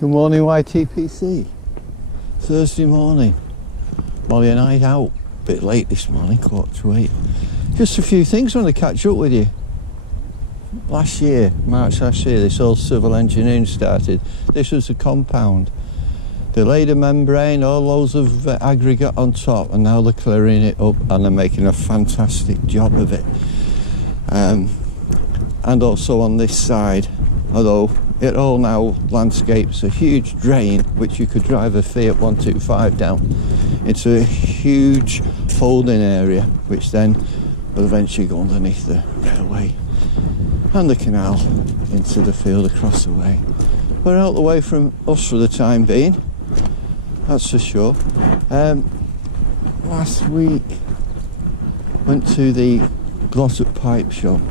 Good morning, YTPC. Thursday morning. Molly and I out a bit late this morning, 7:45. Just a few things I want to catch up with you. March last year, this whole civil engineering started. This was a compound. They laid a membrane, all loads of aggregate on top, and now they're clearing it up and they're making a fantastic job of it. And also on this side, although it all now landscapes a huge drain which you could drive a Fiat 125 down into a huge folding area which then will eventually go underneath the railway and the canal into the field across the way. We're out the way from us for the time being, that's for sure. Last week went to the Glossop Pipe Show.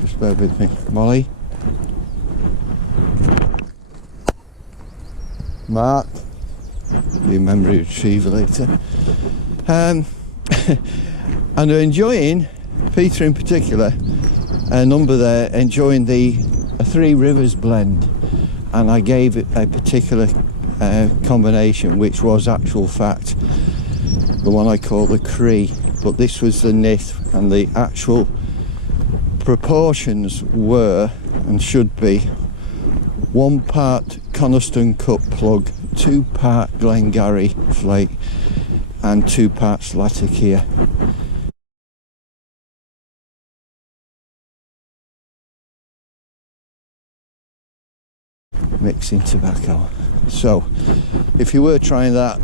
Just bear with me, Molly. Mark, your memory retriever later. And they're enjoying, Peter in particular, a number there, enjoying the Three Rivers blend. And I gave it a particular combination, which was actual fact the one I call the Cree, but this was the Nith, and the actual proportions were and should be 1 part Coniston Cut Plug, 2 part Glengarry flake, and 2 parts Latakia. Mixing tobacco. So, if you were trying that,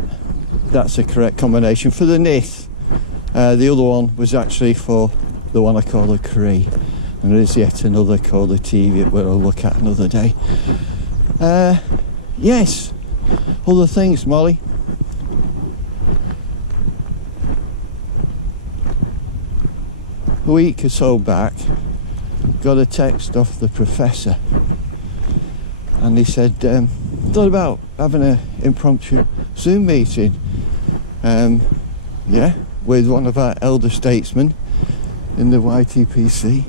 that's a correct combination. For the Nith, the other one was actually for the one I call the Cree. And there is yet another called the TV where I'll look at another day. Yes, other things, Molly. A week or so back, got a text off the professor, and he said, thought about having an impromptu Zoom meeting, yeah, with one of our elder statesmen in the YTPC.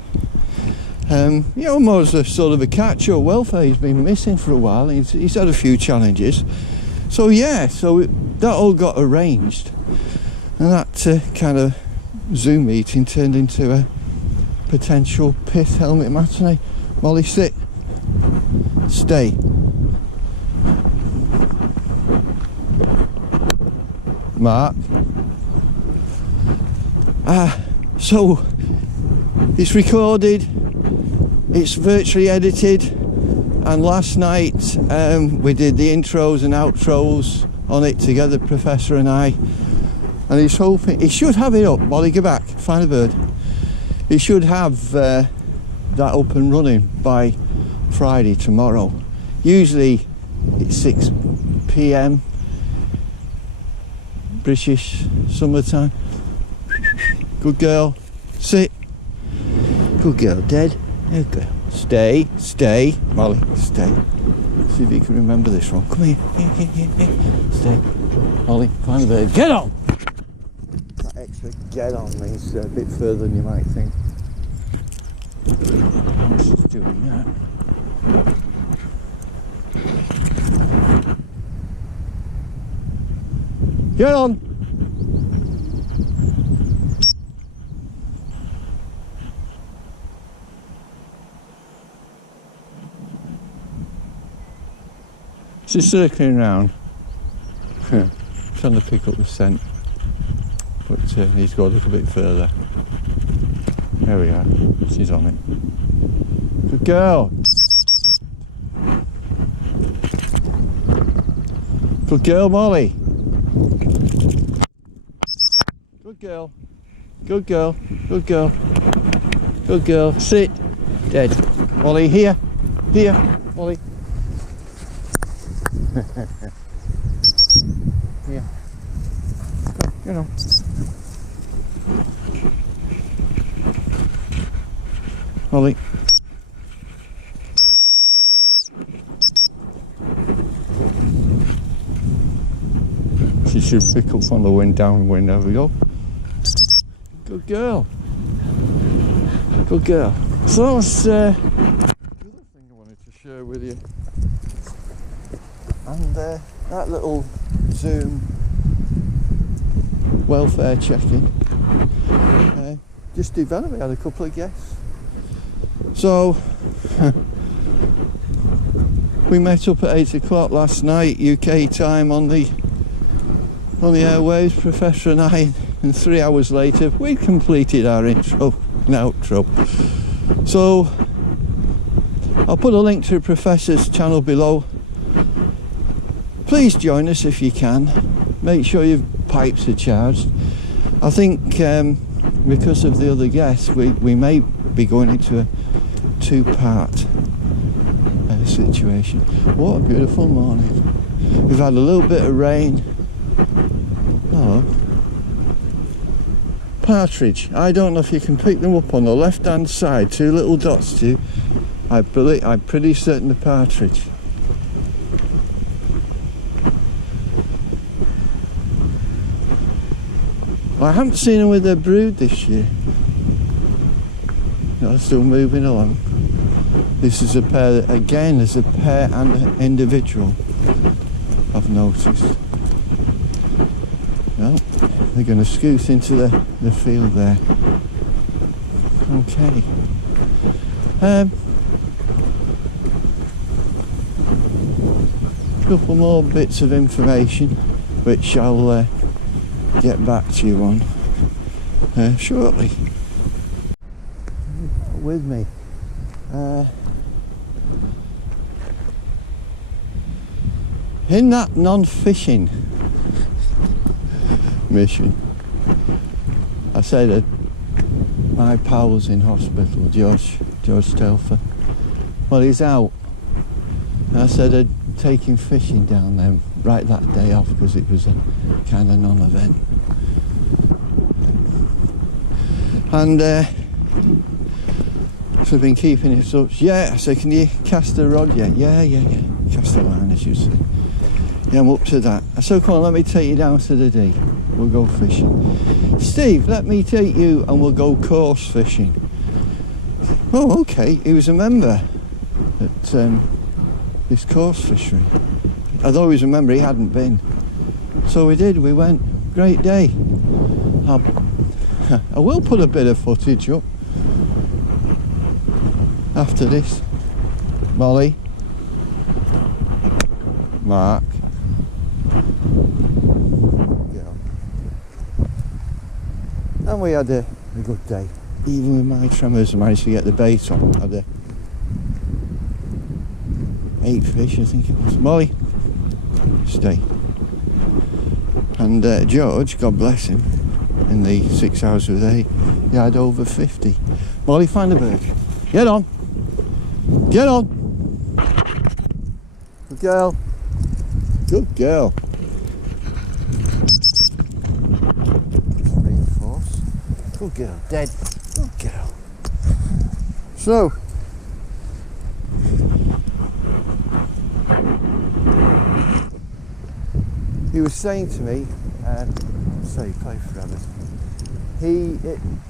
You know, more as a sort of a catch-up. Welfare, he's been missing for a while. He's had a few challenges. So yeah, that all got arranged, and that kind of Zoom meeting turned into a potential Pith helmet matinee. Molly, sit. Stay. Mark. So it's recorded. It's virtually edited, and last night we did the intros and outros on it together, Professor and I, and he's hoping he should have it up. Molly, go back, find a bird. He should have that up and running by Friday, tomorrow. Usually it's 6 PM British summertime. Good girl, sit. Good girl, dead. Good girl. Stay, Molly, stay. See if you can remember this one. Come here. Stay. Molly, find the bird. Get on! That extra get on means a bit further than you might think. She's doing that. Get on! She's circling around, trying to pick up the scent, but needs to go a little bit further. There we are, she's on it. Good girl! Good girl, Molly! Good girl! Good girl! Good girl! Good girl! Sit! Dead! Molly, here! Molly! Yeah. You know. Molly. She should pick up on the wind, downwind. There we go. Good girl. Good girl. So that was the other thing I wanted to share with you. And that little Zoom welfare check-in just developed. We had a couple of guests. So we met up at 8 o'clock last night UK time on the airwaves, Professor and I, and 3 hours later we completed our intro and outro. So I'll put a link to Professor's channel below. Please join us if you can. Make sure your pipes are charged. I think because of the other guests we may be going into a two-part situation. What a beautiful morning. We've had a little bit of rain. Oh, partridge. I don't know if you can pick them up on the left hand side, 2 little dots too. I'm pretty certain the partridge. I haven't seen them with their brood this year. No, still moving along. This is a pair, again, there's a pair and an individual, I've noticed. No, they're going to scoot into the field there. Okay. Couple more bits of information which I'll get back to you on shortly. With me. In that non-fishing mission, I said that my pal was in hospital, George Telfer. Well, he's out. And I said I'd take him fishing down there right that day off because it was a kind of non-event. And so I've been keeping it up. Yeah, I said, can you cast a rod yet? Yeah. Cast a line, as you say. Yeah, I'm up to that. I said, come on, let me take you down to the D. We'll go fishing. Steve, let me take you and we'll go course fishing. Oh, okay. He was a member at this course fishery. Although he was a member, he hadn't been. So we did, we went. Great day. I will put a bit of footage up after this. Molly, Mark, yeah. And we had a good day. Even with my tremors, I managed to get the bait on. Had 8 fish, I think it was. Molly, stay. And George, God bless him, in the 6 hours with A, he had over 50. Molly, find a bird. Get on. Get on. Good girl. Good girl. Reinforce. Good girl. Dead. Good girl. So, he was saying to me, say he played for Everton.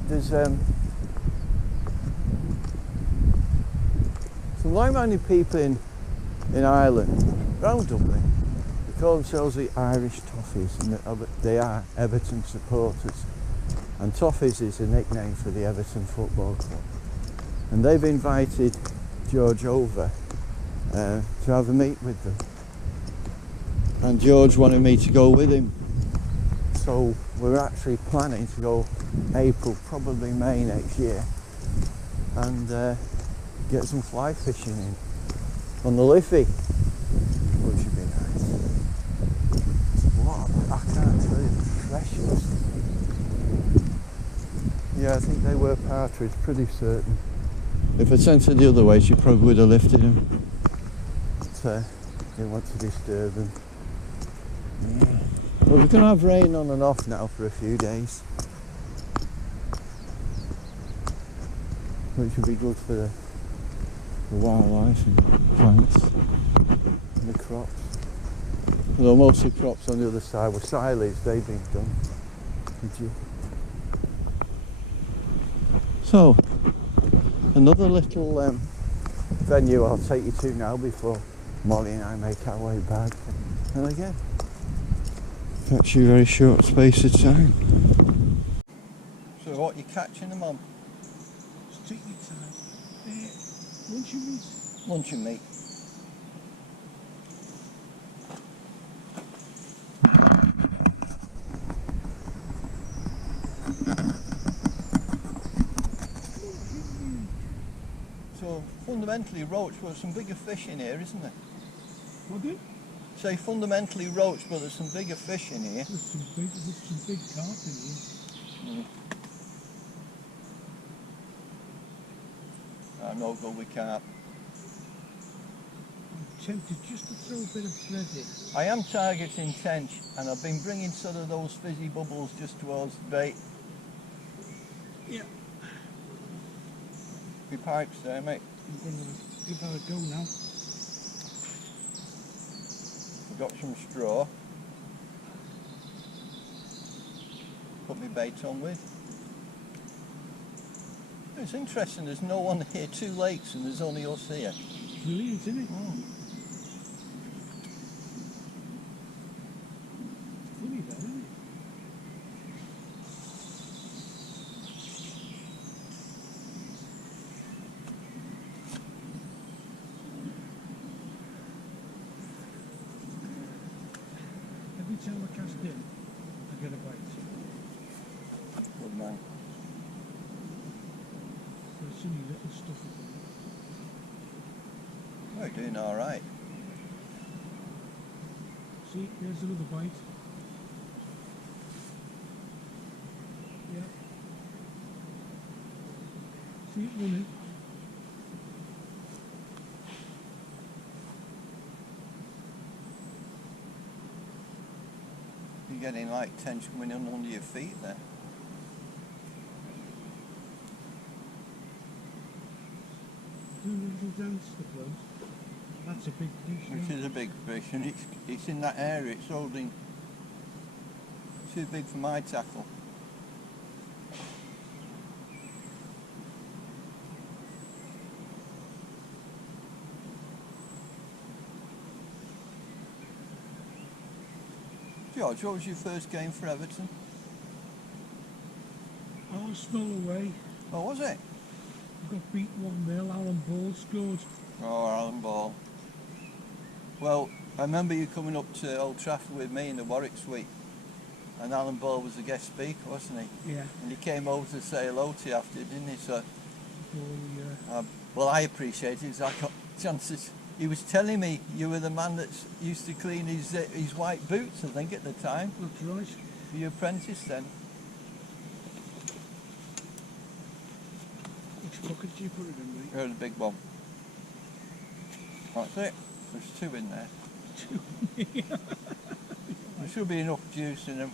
There's some like-minded people in Ireland, around Dublin. They call themselves the Irish Toffees, and they are Everton supporters. And Toffees is a nickname for the Everton Football Club. And they've invited George over to have a meet with them. And George wanted me to go with him. So we're actually planning to go April, probably May next year, and get some fly fishing in on the Liffey, which would be nice. What? I can't tell you the freshness. Yeah, I think they were partridge, pretty certain. If I'd sent her the other way, she probably would have lifted them. But didn't want to disturb them. Yeah. Well, we're going to have rain on and off now for a few days, which would be good for the wildlife and plants and the crops. Although most of the crops on the other side were silage, they've been done. Did you? So, another little venue I'll take you to now before Molly and I make our way back, and again, catch you a very short space of time. So what you catching them on? Just take your time. Luncheon meat. Luncheon meat. So fundamentally roach, but there's some bigger fish in here, isn't there? What do? Say fundamentally roach, but there's some bigger fish in here. There's some big carp in here. I'm no good with carp. I'm tempted just to throw a bit of thread in. I am targeting tench, and I've been bringing sort of those fizzy bubbles just towards the bait. Yeah. Your pipes there, mate. I'm going to give that a go now. I've got some straw. Put my bait on with. It's interesting, there's no one here, 2 lakes, and there's only us here. Brilliant, isn't it? Funny that, isn't it? Every time I cast in, I get a bite. Good man. There's so many little stuff in there. We're doing alright. See, there's another bite. Yeah. See it running. You're getting like tench coming in under your feet there. Do a little dance to close. That's a big fish. Which is a big fish, and it's in that area, it's holding too big for my tackle. George, what was your first game for Everton? Arsenal away. Oh, was it? We got beat 1-0. Alan Ball scored. Oh, Alan Ball. Well, I remember you coming up to Old Trafford with me in the Warwick suite, and Alan Ball was the guest speaker, wasn't he? Yeah. And he came over to say hello to you after, didn't he? So, Oh, well, I appreciate it because I got chances. He was telling me you were the man that used to clean his white boots, I think, at the time. That's right. Were you apprentice then? Which bucket do you put it in, mate? You're the big one. That's it. There's 2 in there. 2. There should be enough juice in them.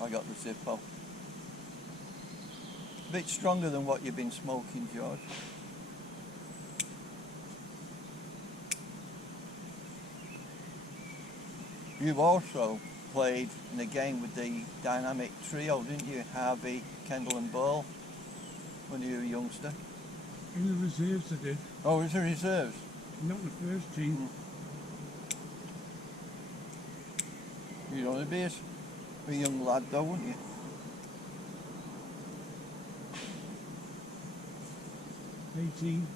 I got the Zippo. A bit stronger than what you've been smoking, George. You've also played in a game with the dynamic trio, didn't you? Harvey, Kendall and Ball, when you were a youngster. In the reserves, I did. Oh, it was the reserves? Not in the first team. You'd only be a young lad though, wouldn't you? Mm. 18.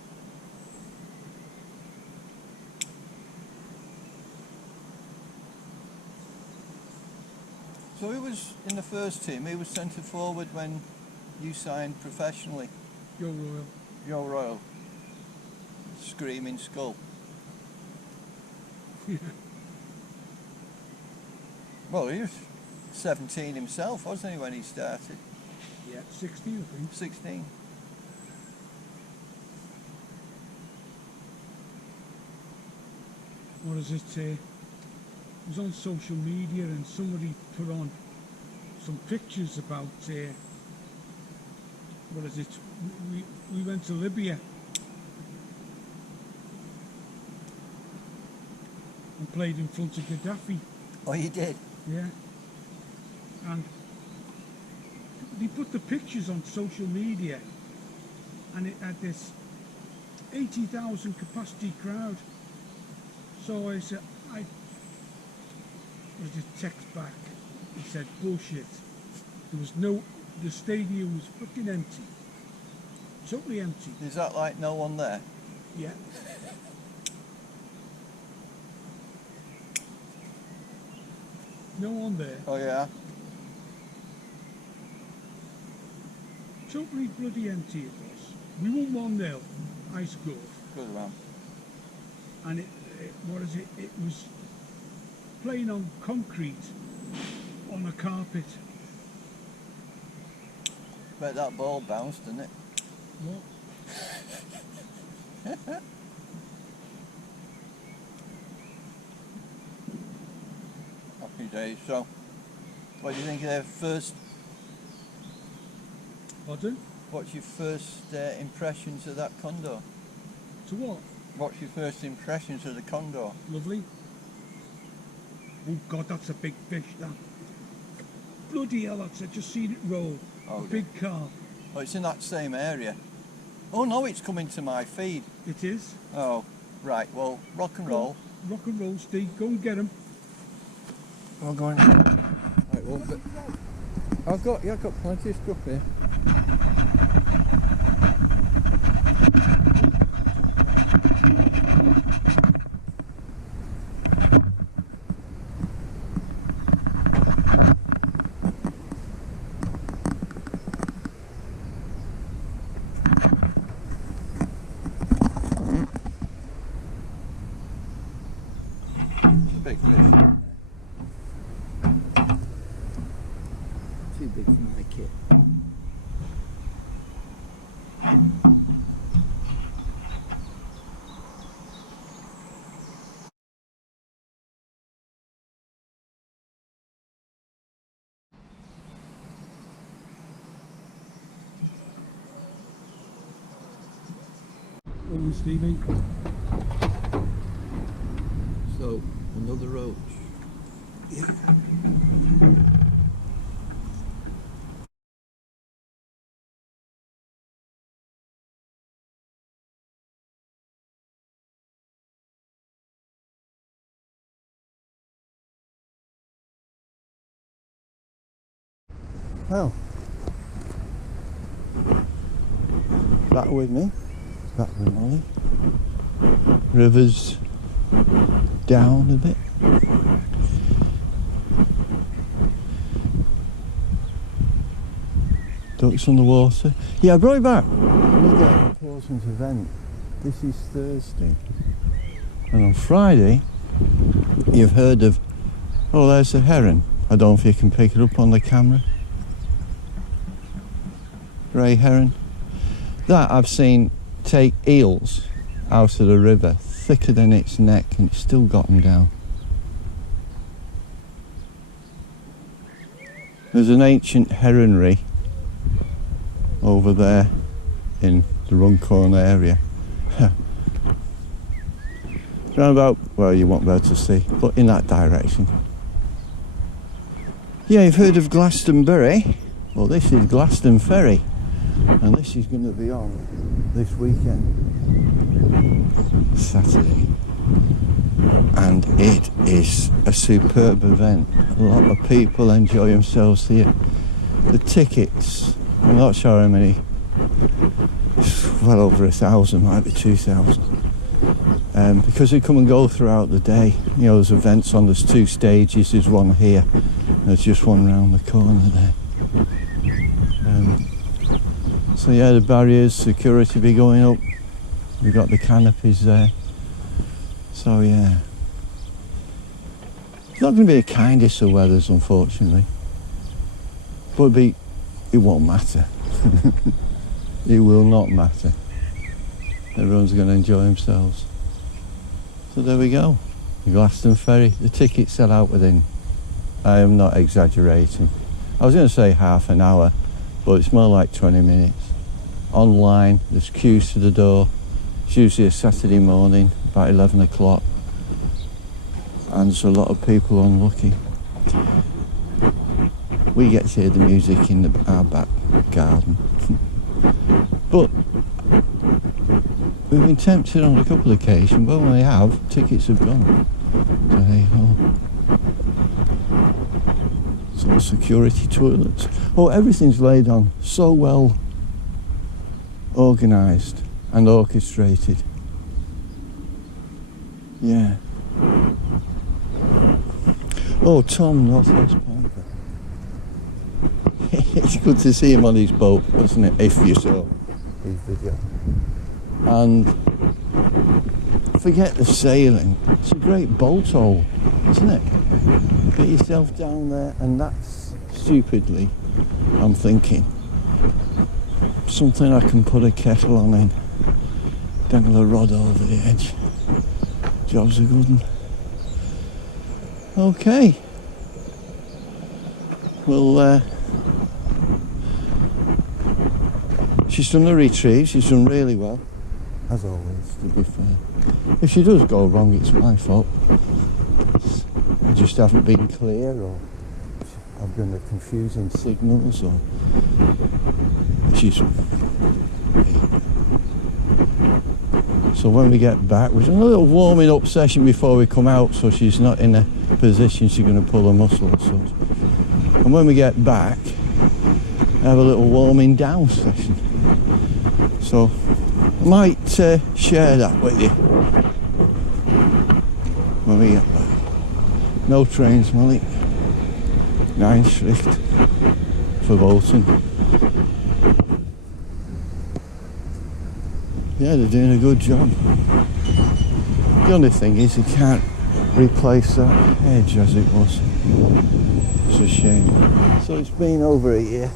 So who was in the first team? He was centre forward when you signed professionally. Joe Royal. Joe Royal. Screaming Skull. Well, he was 17 himself, wasn't he, when he started? Yeah, 16, I think. 16. What is it? It was on social media and somebody put on some pictures about, what is it? We went to Libya and played in front of Gaddafi. Oh, you did? Yeah. And they put the pictures on social media, and it had this 80,000 capacity crowd. So I said, I was just text back. He said, bullshit. There was no, the stadium was fucking empty. Totally empty. Is that like no one there? Yeah. No one there. Oh yeah. Totally bloody empty it was. We won 1-0. I scored. Good one. And what is it? It was playing on concrete on a carpet. Bet that ball bounced, didn't it? What? Happy days. So, what do you think of their first? Pardon? What's your first impressions of that condor? To what? What's your first impressions of the condor? Lovely. Oh God, that's a big fish, that. Bloody hell, I just seen it roll. Oh, a big carp. Oh, it's in that same area. Oh no, it's coming to my feed. It is. Oh, right. Well, rock and roll. Rock and roll, Steve. Go and get him. I'll go on. Right, well, but I've got plenty of stuff here. Big fish. Too big for my kit. Go on, Stevie. So, another roach. Yeah. Well, back with me, back with Molly. River's down a bit. Ducks on the water. Yeah, I brought it back. We get an important event. This is Thursday. And on Friday, you've heard of, oh, there's the heron. I don't know if you can pick it up on the camera. Grey heron. That I've seen take eels out of the river, thicker than its neck, and it's still got them down. There's an ancient heronry over there in the Runcorn area. Round about, well, you won't be able to see, but in that direction. Yeah, you've heard of Glastonferry? Well, this is Glastonferry, and this is going to be on this weekend, Saturday, and it is a superb event. A lot of people enjoy themselves here. The tickets, I'm not sure how many, well over 1,000, might be 2,000. Because they come and go throughout the day. You know, there's events on, there's 2 stages, there's one here, there's just one round the corner there. So yeah, the barriers, security be going up, we've got the canopies there. So yeah, it's not going to be the kindest of weathers, unfortunately, but it won't matter. It will not matter. Everyone's going to enjoy themselves. So there we go, the Glastonferry. The tickets sell out within, I am not exaggerating, I was going to say half an hour, but it's more like 20 minutes. Online, there's queues to the door. It's usually a Saturday morning, about 11 o'clock. And there's a lot of people unlucky. We get to hear the music in our back garden. But we've been tempted on a couple of occasions, but when we have, tickets have gone. So hey ho. Some security toilets. Oh, everything's laid on so well organised and orchestrated. Yeah. Oh, Tom, Northwest Piper. It's good to see him on his boat, wasn't it? If you saw his video. And forget the sailing. It's a great boat hole, isn't it? Get yourself down there, and that's stupidly, I'm thinking, something I can put a kettle on in, dangle a rod over the edge. Job's a good one. Okay. Well, she's done the retrieve, she's done really well, as always, to be fair. If she does go wrong, it's my fault. I just haven't been clear, or I've done the confusing signals, or she's... So when we get back, we're doing a little warming up session before we come out, so she's not in a position she's going to pull a muscle or such. And when we get back, have a little warming down session. So I might share that with you when we get back. No trains, Molly. 9 strict for Bolton. Yeah, they're doing a good job. The only thing is they can't replace that edge as it was. It's a shame. So it's been over a year.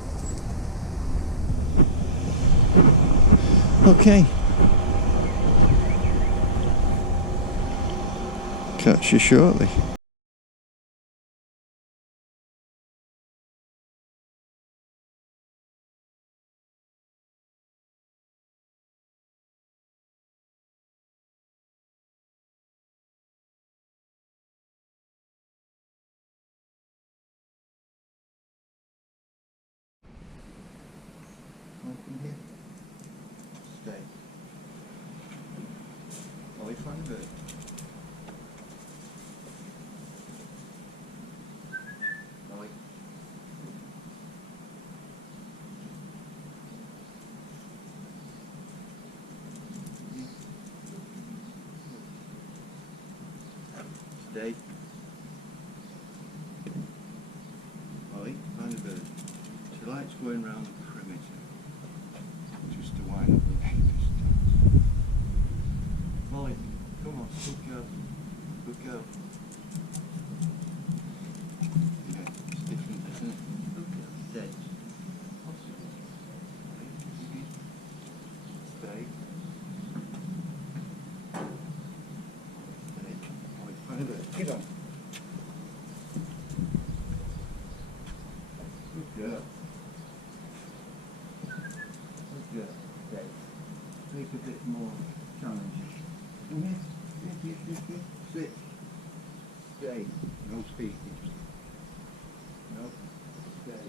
Okay. Catch you shortly. Open here. Stay. Molly, find it. Molly. Stay. Molly, find a bird. She likes going round the perimeter. Just to wind up the neighbours. Molly, come on, good girl. Good girl. Yeah, it's different, isn't it? Good girl. Stay. Stay. Stay. Molly, find a bird. Get on. Good girl. Good. Okay. Make a bit more challenging. Come here. Here. Sit. Stay. No speaking. No. Stay.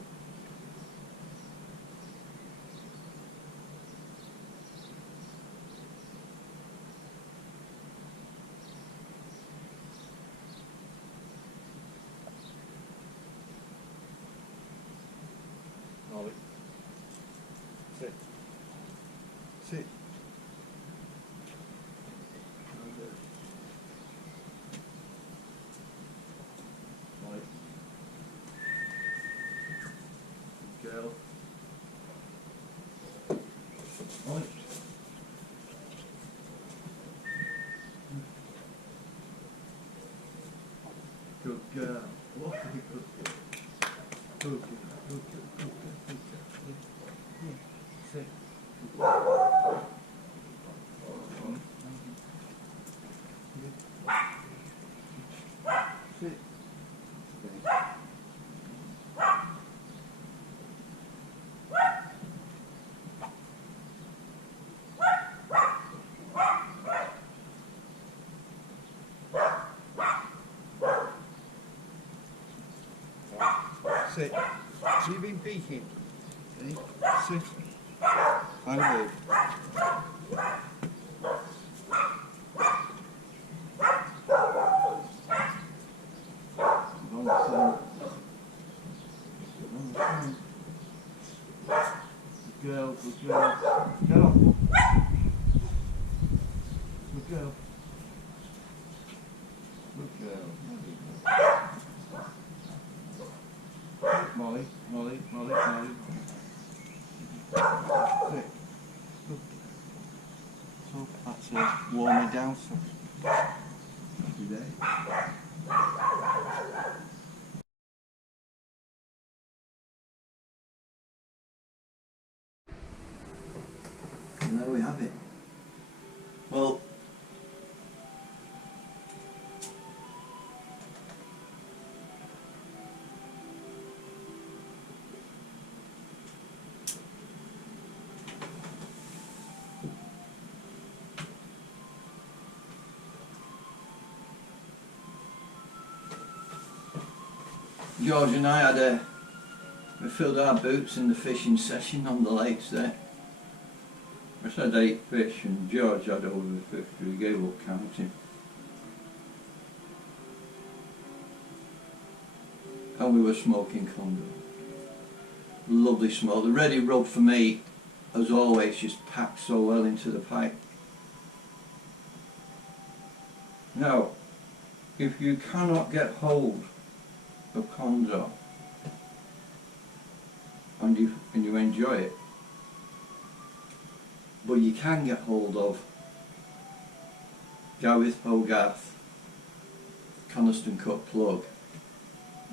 Molly. Sit. Sit. Right. Good girl. Right. Good girl. What a good girl. Good girl. Good girl. Good girl. Good girl. Yeah. Sit. Sit. Sit. So you've been peeking. Okay. Sit. Find a bird. Good girl. Molly, Molly, Molly, Molly. Quick. Good. So that's warm me down some. Happy day. And there we have it. Well, George and I had we filled our boots in the fishing session on the lakes there. I said 8 fish and George had over 50, we gave up counting. And we were smoking condo. Lovely smoke. The ready rub for me, as always, just packed so well into the pipe. Now, if you cannot get hold of condo and you enjoy it, but you can get hold of Gareth Hogarth Coniston Cut Plug,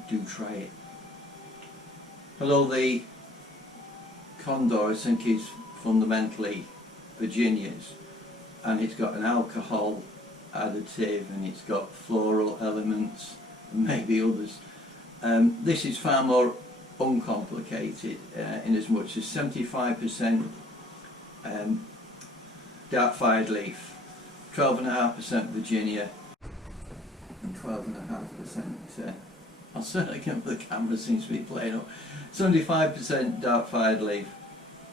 do try it. Although the Condor I think is fundamentally Virginia's, and it's got an alcohol additive and it's got floral elements and maybe others. This is far more uncomplicated in as much as 75% dark fired leaf, 12.5% Virginia and 12.5% I'll certainly get the camera seems to be playing up. 75% dark fired leaf,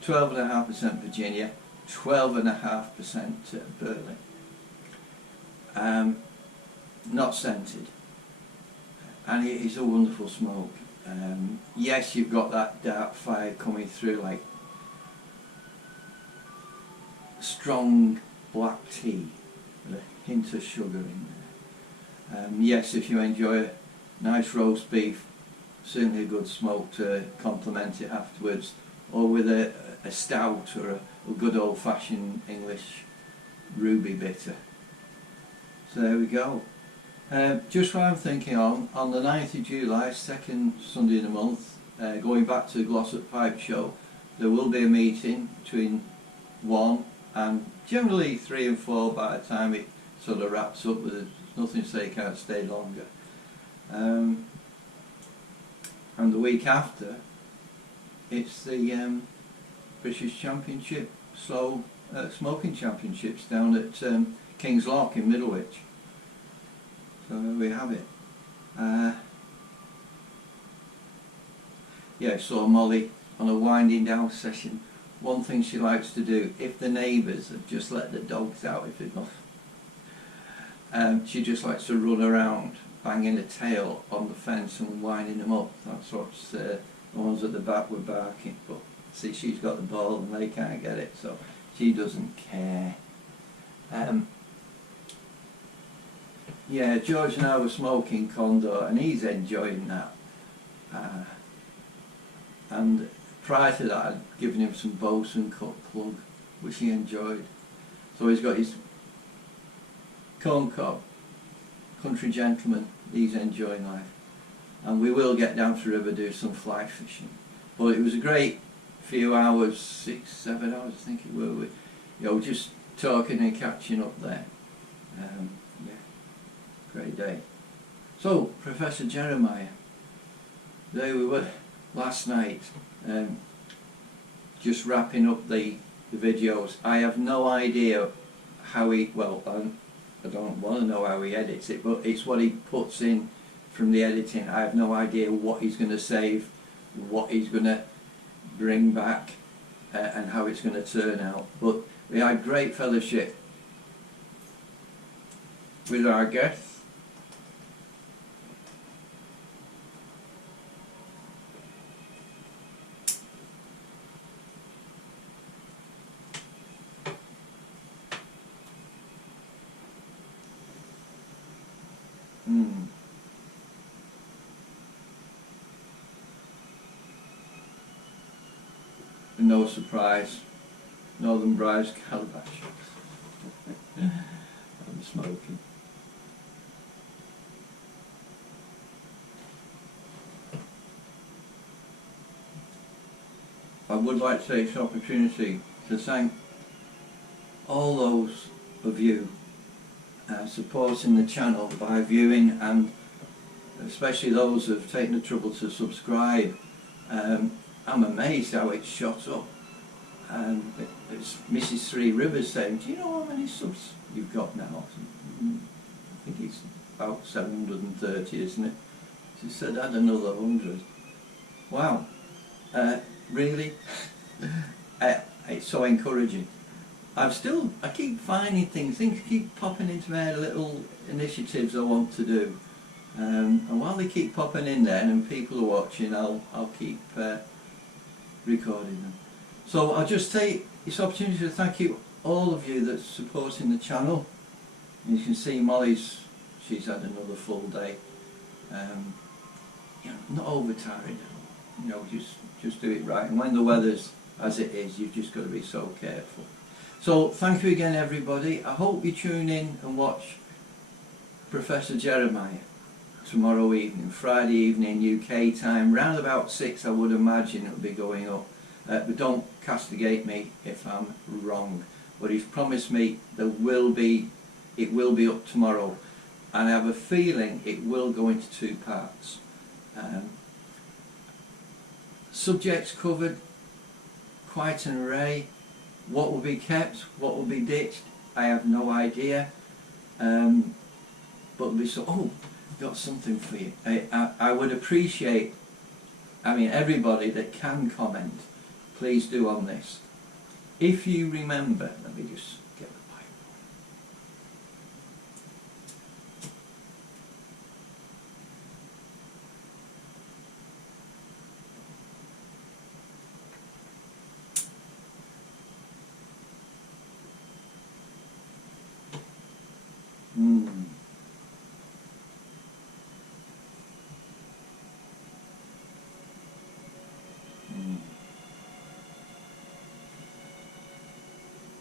12.5% Virginia, 12.5% Burley. Not scented, and it is a wonderful smoke. Yes, you've got that dark fire coming through like strong black tea with a hint of sugar in there. Yes, if you enjoy a nice roast beef, certainly a good smoke to complement it afterwards, or with a stout or a good old-fashioned English ruby bitter. So there we go. Just what I'm thinking on the 9th of July, second Sunday in the month, going back to the Glossop Pipe Show, there will be a meeting between 1 and generally 3 and 4 by the time it sort of wraps up, but there's nothing to say it can't stay longer. And the week after, it's the British Championship, Smoking Championships down at King's Lock in Middlewich. So there we have it. Yeah, so Molly on a winding down session, one thing she likes to do, if the neighbours have just let the dogs out if enough, she just likes to run around banging a tail on the fence and winding them up. That's what's the ones at the back were barking, but see, she's got the ball and they can't get it, so she doesn't care. Yeah, George and I were smoking Condor and he's enjoying that. And prior to that I'd given him some Bosun Cut Plug, which he enjoyed. So he's got his corn cob, country gentleman, he's enjoying life. And we will get down to the river, do some fly fishing. But it was a great few hours, 6, 7 hours I think it were, just talking and catching up there. Yeah, great day. So, Professor Jeremiah, there we were last night, just wrapping up the videos. I have no idea how he, I don't want to know how he edits it, but it's what he puts in from the editing. I have no idea what he's going to save, what he's going to bring back, and how it's going to turn out. But we had great fellowship with our guests. And no surprise, Northern Bride's calabash. I'm smoking. I would like to take this opportunity to thank all those of you supporting the channel by viewing, and especially those who have taken the trouble to subscribe. I'm amazed how it's shot up. It's Mrs. Three Rivers saying, do you know how many subs you've got now? I think it's about 730, isn't it? She said, add another 100. Wow. Really? It's so encouraging. I keep finding things keep popping into my head, little initiatives I want to do. And while they keep popping in there and people are watching, I'll keep recording them. So I'll just take this opportunity to thank you, all of you that's supporting the channel. And you can see Molly's, she's had another full day. You know, not overtired. You know, just do it right. And when the weather's as it is, you've just got to be so careful. So thank you again, everybody. I hope you tune in and watch Professor Jeremiah tomorrow evening, Friday evening UK time, round about 6 I would imagine it'll be going up. But don't castigate me if I'm wrong. But he's promised me it will be up tomorrow, and I have a feeling it will go into 2 parts. Subjects covered, quite an array. What will be kept, what will be ditched, I have no idea. But it'll be so. Oh, got something for you. I would appreciate, everybody that can comment, please do on this. If you remember, let me just get the pipe.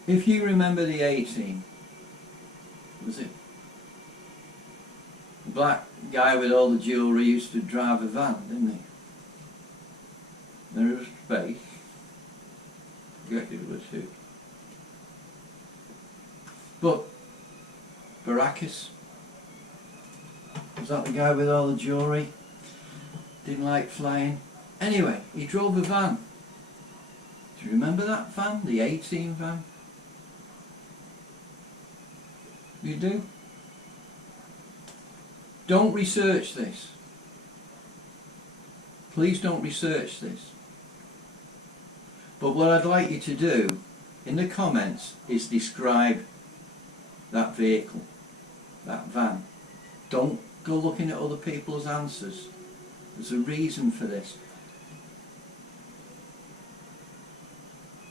If you remember the 18, was it? The black guy with all the jewellery used to drive a van, didn't he? There was space. I forget who it was who. But Baracus, was that the guy with all the jewellery? Didn't like flying. Anyway, he drove a van. Do you remember that van? The 18 van? You do? Don't research this. Please don't research this. But what I'd like you to do in the comments is describe that vehicle, that van. Don't go looking at other people's answers. There's a reason for this.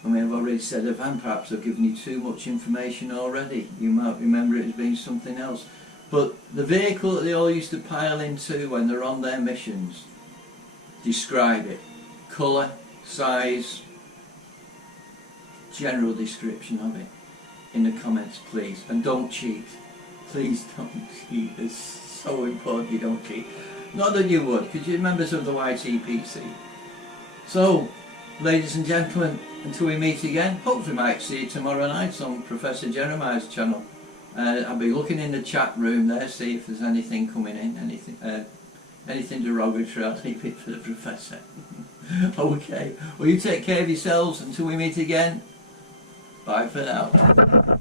I've already said a van. Perhaps I've given you too much information already. You might remember it as being something else. But the vehicle that they all used to pile into when they're on their missions, describe it. Colour, size, general description of it in the comments, please. And don't cheat. Please don't cheat. It's so important you don't cheat. Not that you would, because you're members of the YTPC. So, ladies and gentlemen, until we meet again, hopefully might see you tomorrow night on Professor Jeremiah's channel. I'll be looking in the chat room there, see if there's anything coming in, anything derogatory. I'll leave it for the Professor. Okay, well, you take care of yourselves until we meet again. Bye for now.